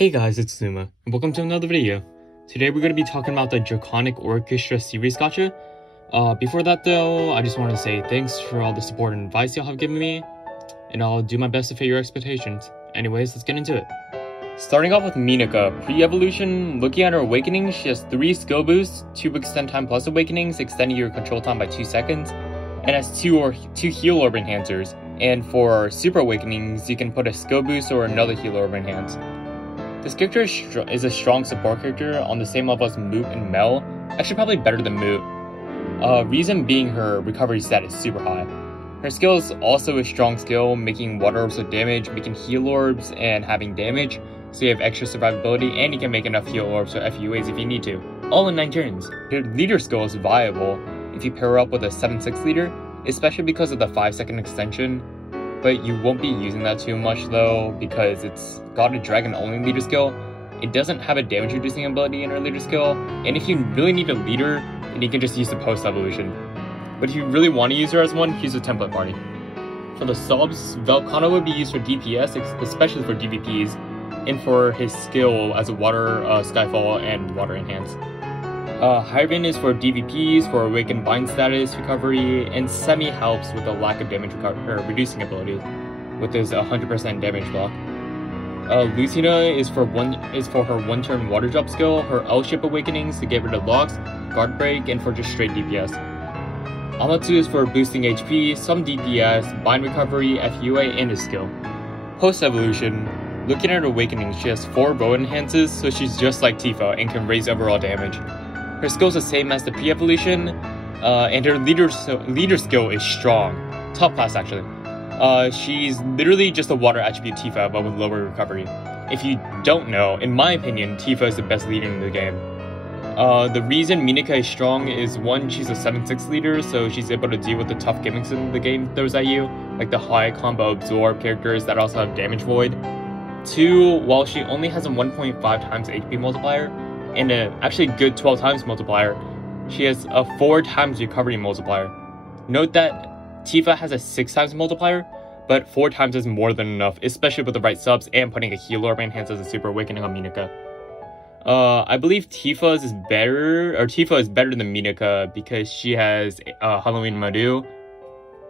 Hey guys, it's Zuma, and welcome to another video. Today we're going to be talking about the Draconic Orchestra series gacha. Before that though, I just want to say thanks for all the support and advice y'all have given me, and I'll do my best to fit your expectations. Anyways, let's get into it. Starting off with Minika, pre-evolution, looking at her awakening, she has 3 skill boosts, 2 extend time plus awakenings, extending your control time by 2 seconds, and has 2 heal orb enhancers. And for super awakenings, you can put a skill boost or another heal orb enhance. This character is a strong support character on the same level as Moot and Mel, actually probably better than Moot. Reason being her recovery stat is super high. Her skill is also a strong skill, making water orbs with damage, making heal orbs, and having damage, so you have extra survivability, and you can make enough heal orbs or FUAs if you need to, all in 9 turns. Her leader skill is viable if you pair her up with a 7-6 leader, especially because of the 5-second extension. But you won't be using that too much though, because it's got a dragon only leader skill. It doesn't have a damage reducing ability in her leader skill, and if you really need a leader, then you can just use the post evolution. But if you really want to use her as one, use a template party. For the subs, Velcana would be used for DPS, especially for DVPs, and for his skill as a water Skyfall and water enhance. Hyven is for DVPs, for Awakened Bind status recovery, and Semi helps with the lack of damage reducing ability, with his 100% damage block. Rutina is for her 1-turn water drop skill, her L-shape awakenings to get rid of locks, guard break, and for just straight DPS. Amatsu is for boosting HP, some DPS, bind recovery, FUA, and his skill. Post evolution, looking at her awakening, she has 4 bow enhances, so she's just like Tifa and can raise overall damage. Her skill is the same as the pre-evolution, and her leader skill is strong. Top class, actually. She's literally just a water attribute Tifa, but with lower recovery. If you don't know, in my opinion, Tifa is the best leader in the game. The reason Minika is strong is 1, she's a 7-6 leader, so she's able to deal with the tough gimmicks in the game throws at you, like the high combo absorb characters that also have damage void. 2, while she only has a 1.5 times HP multiplier, and a actually good 12 times multiplier, she has a 4 times recovery multiplier. Note that Tifa has a 6 times multiplier, but 4 times is more than enough, especially with the right subs and putting a heal orb enhance as a super awakening on Minika. I believe Tifa is better than Minika because she has Halloween Madu,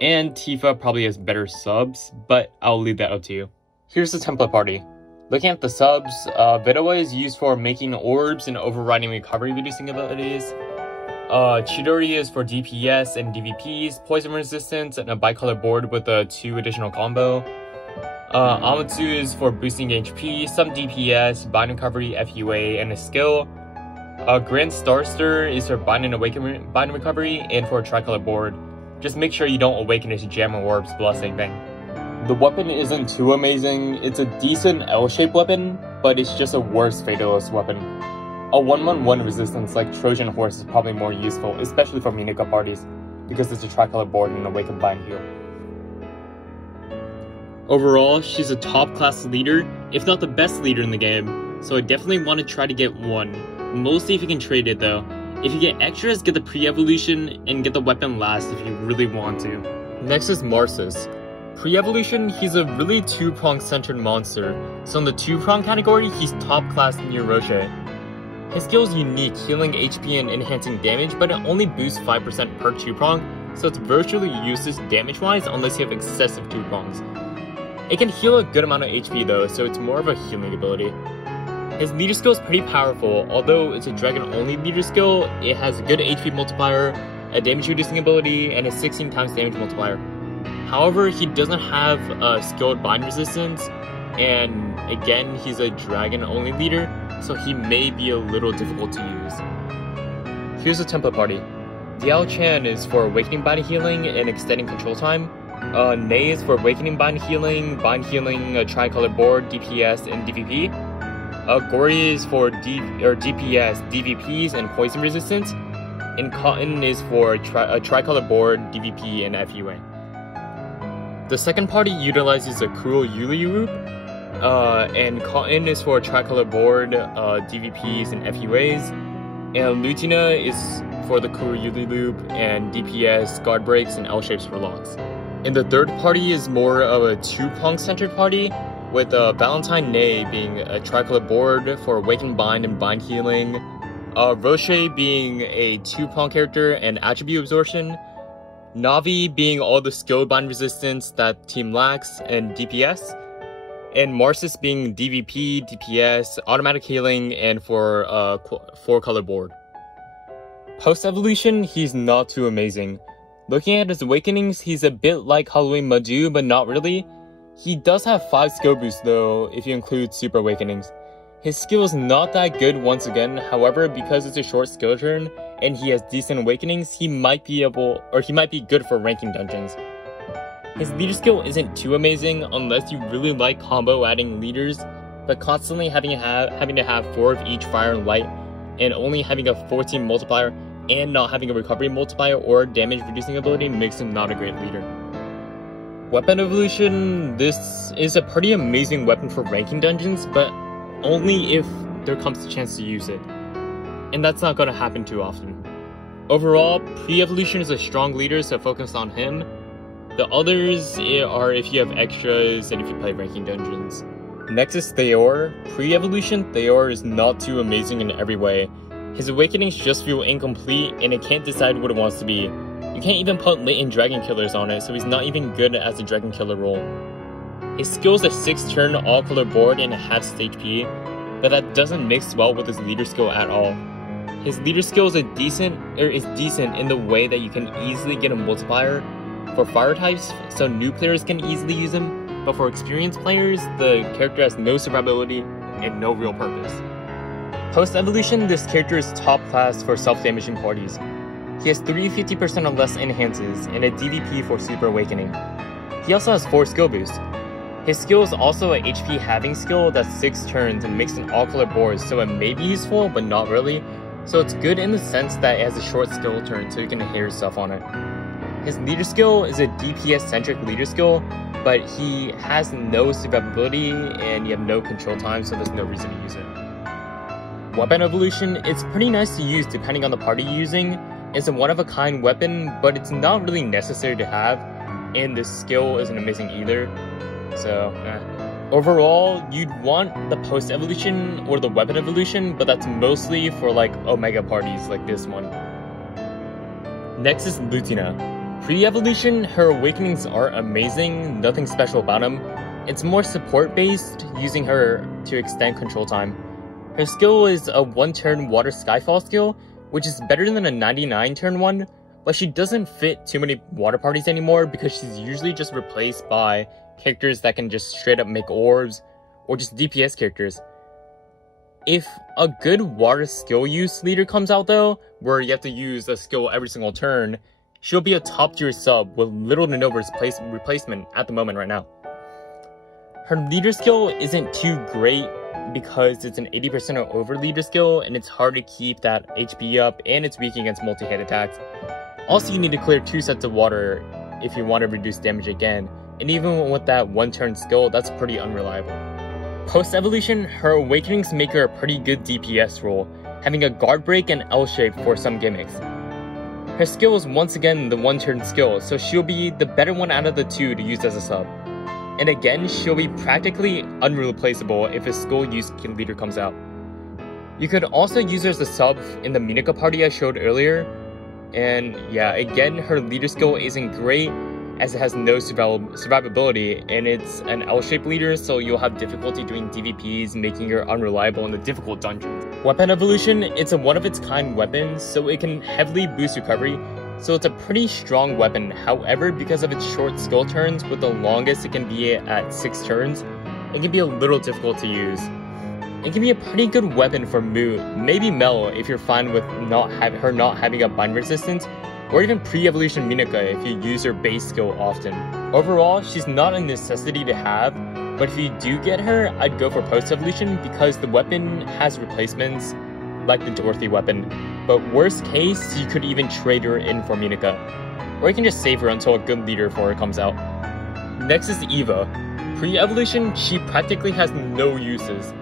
and Tifa probably has better subs, but I'll leave that up to you. Here's the template party. Looking at the subs, Vidawa is used for making orbs and overriding recovery reducing abilities. Chidori is for DPS and DVPs, poison resistance, and a bicolor board with a 2 additional combo. Amatsu is for boosting HP, some DPS, bind recovery, FUA, and a skill. Grand Starster is for bind and recovery, and for a tricolor board. Just make sure you don't awaken his gem orbs blessing thing. The weapon isn't too amazing. It's a decent L-shaped weapon, but it's just a worse Fatalist weapon. A 1-1-1 resistance like Trojan Horse is probably more useful, especially for Minika parties, because it's a tricolor board and an Awakened Bind heal. Overall, she's a top class leader, if not the best leader in the game, so I definitely want to try to get one, mostly if you can trade it though. If you get extras, get the pre-evolution, and get the weapon last if you really want to. Next is Marsus. Pre-evolution, he's a really 2-prong centered monster, so in the 2-prong category, he's top class near Roche. His skill is unique, healing HP and enhancing damage, but it only boosts 5% per 2-prong, so it's virtually useless damage-wise unless you have excessive 2-prongs. It can heal a good amount of HP though, so it's more of a healing ability. His leader skill is pretty powerful, although it's a dragon-only leader skill, it has a good HP multiplier, a damage reducing ability, and a 16 times damage multiplier. However, he doesn't have a skilled bind resistance, and again, he's a dragon-only leader, so he may be a little difficult to use. Here's a template party. Diao Chan is for Awakening Bind healing and extending control time. Nei is for Awakening Bind healing, a tricolor board, DPS, and DVP. Gori is for DPS, DVPs, and poison resistance. And Cotton is for a tricolor board, DVP, and FUA. The second party utilizes a Cruel Yuli Roop, and Cotton is for a tricolor board, DVPs, and FUAs, and Rutina is for the Cruel Yuli Loop and DPS, guard breaks, and L-shapes for locks. And the third party is more of a 2-prong centered party, with Valentine Ney being a tricolor board for Awaken Bind and Bind Healing, Roche being a 2-prong character and attribute absorption, Navi being all the skill bind resistance that team lacks and DPS, and Marsis being DVP, DPS, automatic healing, and for 4-color board. Post-evolution, he's not too amazing. Looking at his awakenings, he's a bit like Halloween Madu, but not really. He does have 5 skill boosts though, if you include super awakenings. His skill is not that good once again, however, because it's a short skill turn and he has decent awakenings, he might be good for ranking dungeons. His leader skill isn't too amazing unless you really like combo adding leaders, but constantly having to have 4 of each fire and light, and only having a 14 multiplier and not having a recovery multiplier or damage reducing ability makes him not a great leader. Weapon evolution, this is a pretty amazing weapon for ranking dungeons, but only if there comes a chance to use it. And that's not going to happen too often. Overall, pre-evolution is a strong leader, so focus on him. The others are if you have extras and if you play ranking dungeons. Next is Theor. Pre-evolution, Theor is not too amazing in every way. His awakenings just feel incomplete and it can't decide what it wants to be. You can't even put latent dragon killers on it, so he's not even good as a dragon killer role. His skill is a 6-turn all-color board and a half HP, but that doesn't mix well with his leader skill at all. His leader skill is decent in the way that you can easily get a multiplier for fire types, so new players can easily use him, but for experienced players, the character has no survivability and no real purpose. Post-evolution, this character is top class for self-damaging parties. He has 350% or less enhances and a DVP for super awakening. He also has 4 skill boosts. His skill is also a HP halving skill that's 6 turns and makes an all-color board, so it may be useful, but not really. So it's good in the sense that it has a short skill turn, so you can hit yourself on it. His leader skill is a DPS-centric leader skill, but he has no survivability and you have no control time, so there's no reason to use it. Weapon evolution, it's pretty nice to use depending on the party you're using. It's a one-of-a-kind weapon, but it's not really necessary to have, and the skill isn't amazing either. So, Overall, you'd want the post-evolution or the weapon evolution, but that's mostly for like Omega parties like this one. Next is Rutina. Pre-evolution, her awakenings are amazing, nothing special about them. It's more support-based, using her to extend control time. Her skill is a 1-turn water skyfall skill, which is better than a 99-turn one, but she doesn't fit too many water parties anymore because she's usually just replaced by characters that can just straight up make orbs, or just DPS characters. If a good water skill use leader comes out though, where you have to use a skill every single turn, she'll be a top tier sub with little to no replacement at the moment right now. Her leader skill isn't too great because it's an 80% or over leader skill and it's hard to keep that HP up and it's weak against multi-hit attacks. Also, you need to clear 2 sets of water if you want to reduce damage again, and even with that 1-turn skill, that's pretty unreliable. Post-evolution, her awakenings make her a pretty good DPS role, having a guard break and L-shape for some gimmicks. Her skill is once again the 1-turn skill, so she'll be the better one out of the 2 to use as a sub. And again, she'll be practically unreplaceable if a skill use leader comes out. You could also use her as a sub in the Minika party I showed earlier, and yeah, again, her leader skill isn't great as it has no survivability, and it's an L-shaped leader, so you'll have difficulty doing DVPs, making her unreliable in the difficult dungeons. Weapon evolution, it's a one-of-its-kind weapon, so it can heavily boost recovery, so it's a pretty strong weapon. However, because of its short skill turns, with the longest it can be at 6 turns, it can be a little difficult to use. It can be a pretty good weapon for Moot, maybe Mel if you're fine with her not having a bind resistance, or even pre-evolution Minika if you use her base skill often. Overall, she's not a necessity to have, but if you do get her, I'd go for post-evolution because the weapon has replacements like the Dorothy weapon, but worst case, you could even trade her in for Minika, or you can just save her until a good leader for her comes out. Next is Eva. Pre-evolution, she practically has no uses.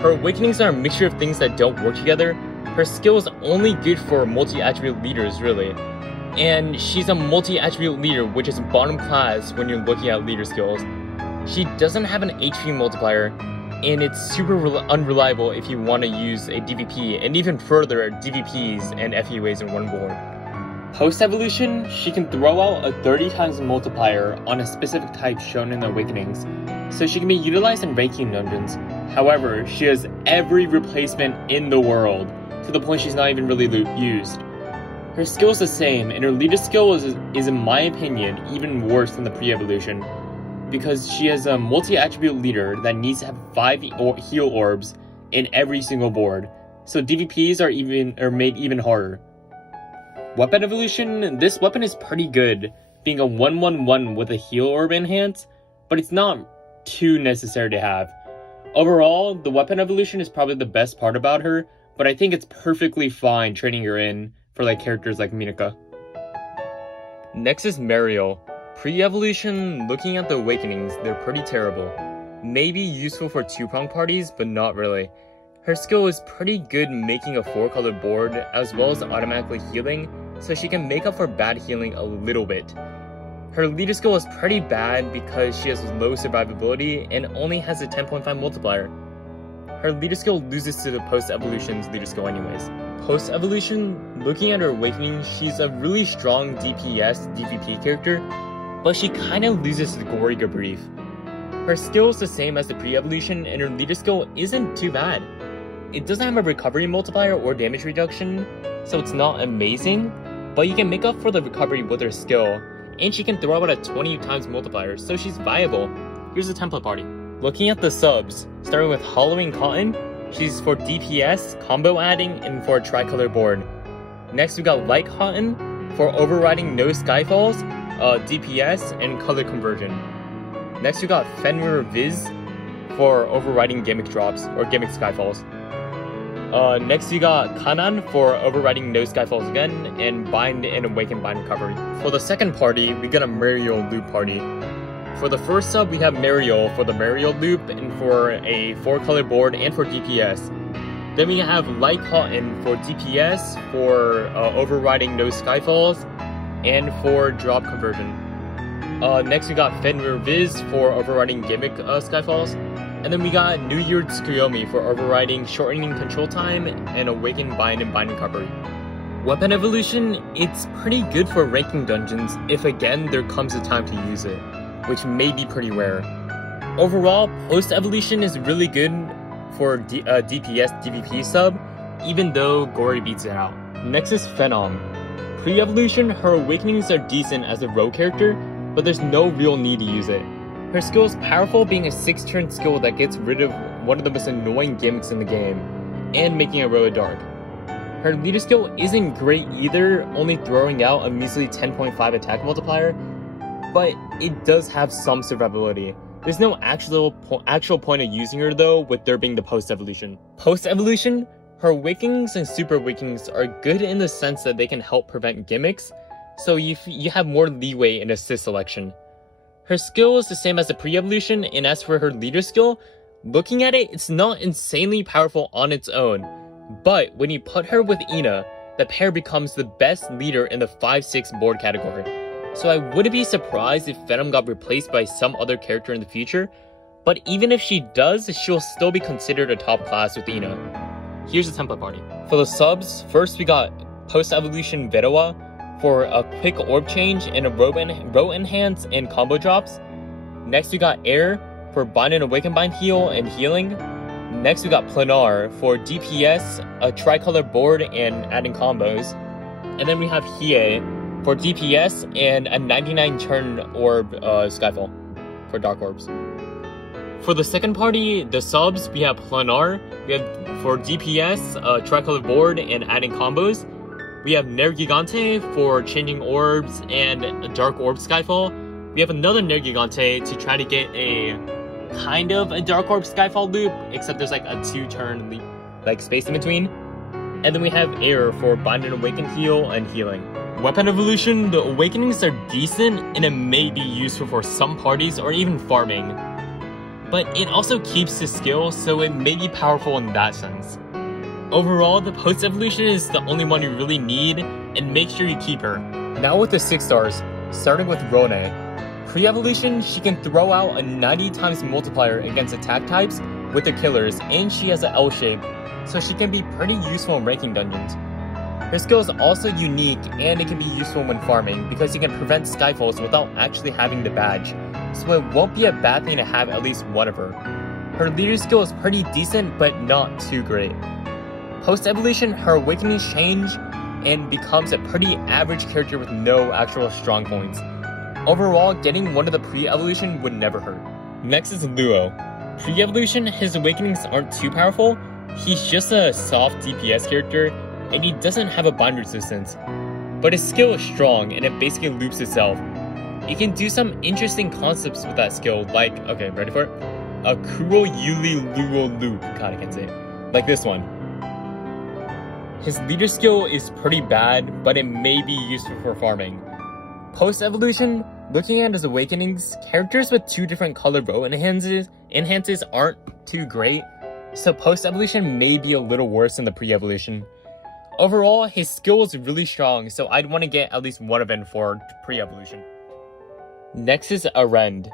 Her awakenings are a mixture of things that don't work together. Her skill is only good for multi-attribute leaders really, and she's a multi-attribute leader, which is bottom class when you're looking at leader skills. She doesn't have an HP multiplier, and it's super unreliable if you want to use a DVP, and even further, DVPs and FUAs in one board. Post-evolution, she can throw out a 30 times multiplier on a specific type shown in the Awakenings, so she can be utilized in ranking dungeons. However, she has every replacement in the world, to the point she's not even really used. Her skill is the same, and her leader skill is in my opinion, even worse than the pre-evolution, because she has a multi-attribute leader that needs to have 5 heal orbs in every single board, so DVPs are made even harder. Weapon evolution, this weapon is pretty good, being a 1/1/1 with a heal orb enhance, but it's not too necessary to have. Overall, the weapon evolution is probably the best part about her, but I think it's perfectly fine training her in for characters like Minika. Next is Muriel. Pre-evolution, looking at the Awakenings, they're pretty terrible. Maybe useful for 2-prong parties, but not really. Her skill is pretty good making a 4-color board, as well as automatically healing, so she can make up for bad healing a little bit. Her leader skill is pretty bad because she has low survivability and only has a 10.5 multiplier. Her leader skill loses to the post-evolution's leader skill anyways. Post-evolution, looking at her Awakening, she's a really strong DPS DVP character, but she kinda loses to Goriga Brief. Her skill is the same as the pre-evolution, and her leader skill isn't too bad. It doesn't have a recovery multiplier or damage reduction, so it's not amazing, but you can make up for the recovery with her skill, and she can throw out a 20 times multiplier, so she's viable. Here's the template party. Looking at the subs, starting with Halloween Cotton, she's for DPS, combo adding, and for a tricolor board. Next we got Light Cotton for overriding no Skyfalls, DPS, and color conversion. Next we got Fenrir Viz for overriding gimmick drops, or gimmick Skyfalls. Next we got Kanan for overriding no Skyfalls again, and Bind and Awaken Bind Recovery. For the second party, we got a Muriel loop party. For the first sub, we have Muriel for the Muriel loop, and for a 4-color board, and for DPS. Then we have Light Cotton for DPS, for overriding no Skyfalls, and for drop conversion. Next we got Fenrir Viz for overriding gimmick Skyfalls. And then we got New Year's Tsukuyomi for overriding shortening control time and Awaken Bind and Bind Recovery. Weapon evolution, it's pretty good for ranking dungeons if again there comes a time to use it, which may be pretty rare. Overall, post evolution is really good for DPS DVP sub, even though Gory beats it out. Next is Phenom. Pre-evolution, her awakenings are decent as a rogue character, but there's no real need to use it. Her skill is powerful, being a 6-turn skill that gets rid of one of the most annoying gimmicks in the game, and making a really dark. Her leader skill isn't great either, only throwing out a measly 10.5 attack multiplier, but it does have some survivability. There's no actual point of using her though, with there being the post-evolution. Post-evolution, her awakenings and super awakenings are good in the sense that they can help prevent gimmicks, so you have more leeway in assist selection. Her skill is the same as the pre-evolution, and as for her leader skill, looking at it, it's not insanely powerful on its own, but when you put her with Ina, the pair becomes the best leader in the 5-6 board category. So I wouldn't be surprised if Phenom got replaced by some other character in the future, but even if she does, she'll still be considered a top class with Ina. Here's the template party. For the subs, first we got post-evolution Veroa for a quick orb change and a row enhance and combo drops. Next we got Air for Bind and Awaken Bind heal and healing. Next we got Planar for DPS, a tricolor board and adding combos. And then we have Hiei for DPS and a 99 turn orb Skyfall for dark orbs. For the second party, the subs, we have Planar, we have for DPS, a tricolor board and adding combos. We have Nergigante for changing orbs and a dark orb Skyfall. We have another Nergigante to try to get a kind of a dark orb Skyfall loop, except there's like a 2-turn space in between. And then we have Air for Bind and Awaken heal and healing. Weapon evolution, the awakenings are decent and it may be useful for some parties or even farming. But it also keeps the skill, so it may be powerful in that sense. Overall, the post-evolution is the only one you really need, and make sure you keep her. Now with the 6 stars, starting with Rone. Pre-evolution, she can throw out a 90 times multiplier against attack types with her killers, and she has an L shape, so she can be pretty useful in ranking dungeons. Her skill is also unique, and it can be useful when farming because you can prevent skyfalls without actually having the badge, so it won't be a bad thing to have at least one of her. Her leader skill is pretty decent, but not too great. Post-evolution, her awakenings change and becomes a pretty average character with no actual strong points. Overall, getting one of the pre-evolution would never hurt. Next is Luo. Pre-evolution, his awakenings aren't too powerful. He's just a soft DPS character, and he doesn't have a bind resistance. But his skill is strong, and it basically loops itself. You can do some interesting concepts with that skill, like, okay, ready for it? A Kuro Yuli Luo loop. God, I can't say it. Like this one. His leader skill is pretty bad, but it may be useful for farming. Post-evolution, looking at his awakenings, characters with two different color bow enhances aren't too great, so post-evolution may be a little worse than the pre-evolution. Overall, his skill is really strong, so I'd want to get at least one of them for pre-evolution. Next is Arend.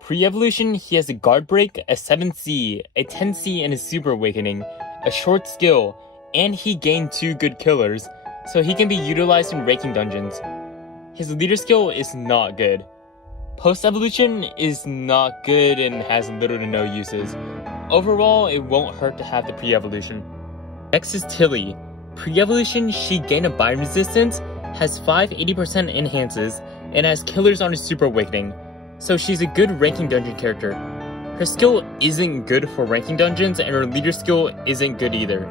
Pre-evolution, he has a guard break, a 7C, a 10C, and a super awakening, a short skill, and he gained 2 good killers, so he can be utilized in ranking dungeons. His leader skill is not good. Post-evolution is not good and has little to no uses. Overall, it won't hurt to have the pre-evolution. Next is Tilly. Pre-evolution, she gained a bind resistance, has 580% enhances, and has killers on her super awakening, so she's a good ranking dungeon character. Her skill isn't good for ranking dungeons, and her leader skill isn't good either.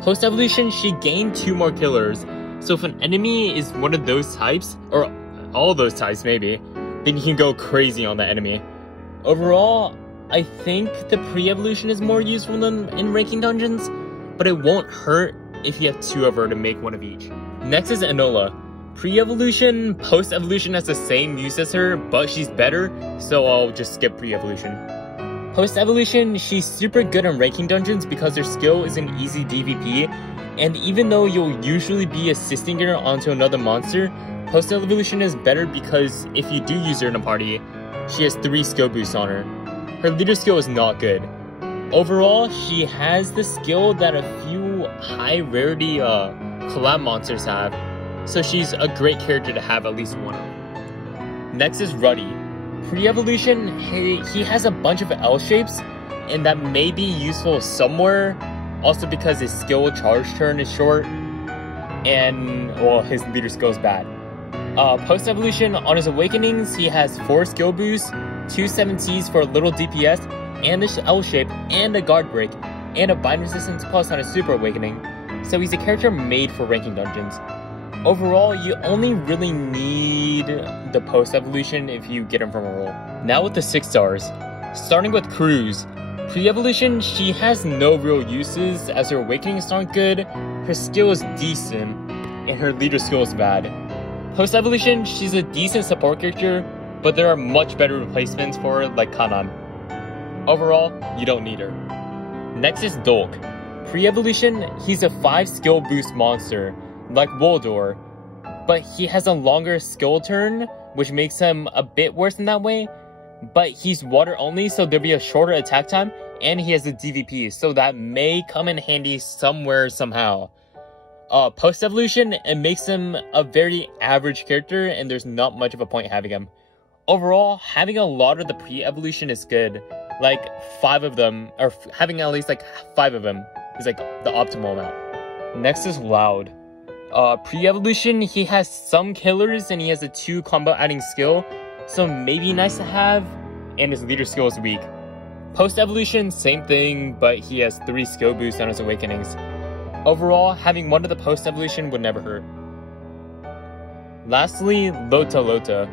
Post-evolution, she gained 2 more killers, so if an enemy is one of those types, or all those types maybe, then you can go crazy on that enemy. Overall, I think the pre-evolution is more useful than in ranking dungeons, but it won't hurt if you have 2 of her to make one of each. Next is Enola. Pre-evolution, post-evolution has the same use as her, but she's better, so I'll just skip pre-evolution. Post-evolution, she's super good in ranking dungeons because her skill is an easy DVP, and even though you'll usually be assisting her onto another monster, post-evolution is better because if you do use her in a party, she has 3 skill boosts on her. Her leader skill is not good. Overall, she has the skill that a few high rarity collab monsters have, so she's a great character to have at least one of. Next is Ruddy. Pre-evolution, he has a bunch of L shapes, and that may be useful somewhere, also because his skill charge turn is short, and, well, his leader skill is bad. Post-evolution, on his awakenings, he has 4 skill boosts, 2 7Cs for a little DPS, and an L shape, and a guard break, and a bind resistance plus on his super awakening, so he's a character made for ranking dungeons. Overall, you only really need the post-evolution if you get him from a roll. Now with the 6 stars. Starting with Cruz. Pre-evolution, she has no real uses as her awakenings aren't good, her skill is decent, and her leader skill is bad. Post-evolution, she's a decent support character, but there are much better replacements for her like Kanan. Overall, you don't need her. Next is Dolk. Pre-evolution, he's a 5 skill boost monster, like Woldor, but he has a longer skill turn, which makes him a bit worse in that way, but he's water only, so there'll be a shorter attack time, and he has a DVP, so that may come in handy somewhere, somehow. Post-evolution, it makes him a very average character, and there's not much of a point having him. Overall, having a lot of the pre-evolution is good, like 5 of them, or having at least like 5 of them is like the optimal amount. Next is Loud. Pre-evolution, he has some killers and he has a 2 combo adding skill, so maybe nice to have, and his leader skill is weak. Post-evolution, same thing, but he has 3 skill boosts on his awakenings. Overall, having one of the post-evolution would never hurt. Lastly, Lota.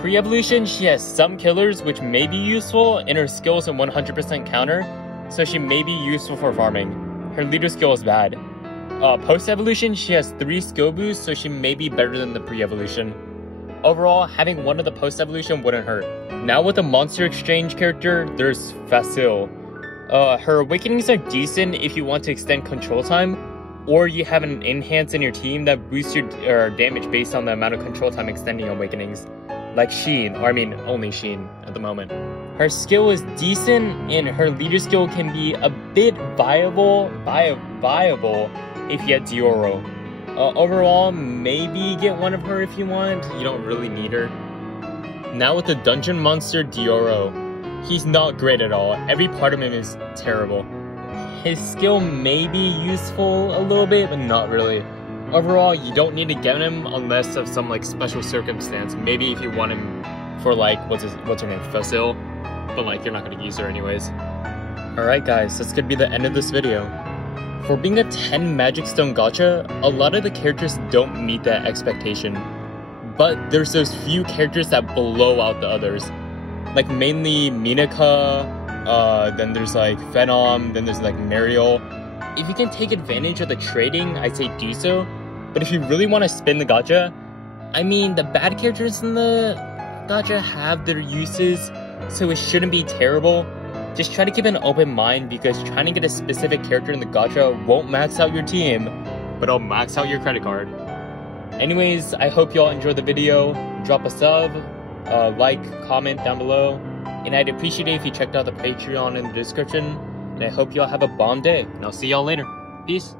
Pre-evolution, she has some killers which may be useful, and her skill is a 100% counter, so she may be useful for farming. Her leader skill is bad. Post-evolution, she has 3 skill boosts, so she may be better than the pre-evolution. Overall, having one of the post-evolution wouldn't hurt. Now with the monster exchange character, there's Facile. Her awakenings are decent if you want to extend control time, or you have an enhance in your team that boosts your damage based on the amount of control time extending awakenings. like Sheen, or I mean only Sheen at the moment. Her skill is decent, and her leader skill can be a bit viable if you get Dioro. Overall, maybe get one of her if you want. You don't really need her. Now with the Dungeon Monster Dioro, he's not great at all. Every part of him is terrible. His skill may be useful a little bit, but not really. Overall, you don't need to get him unless of some like special circumstance. Maybe if you want him for like, what's her name, Facil? But like, you're not gonna use her anyways. Alright guys, that's gonna be the end of this video. For being a 10 Magic Stone gacha, a lot of the characters don't meet that expectation. But there's those few characters that blow out the others. Like mainly Minaka, then there's like Phenom, then there's like Muriel. If you can take advantage of the trading, I'd say do so. But if you really want to spin the gacha, I mean, the bad characters in the gacha have their uses, so it shouldn't be terrible. Just try to keep an open mind, because trying to get a specific character in the gacha won't max out your team, but it'll max out your credit card. Anyways, I hope y'all enjoyed the video. Drop a sub, like, comment down below, and I'd appreciate it if you checked out the Patreon in the description. And I hope y'all have a bomb day, and I'll see y'all later. Peace.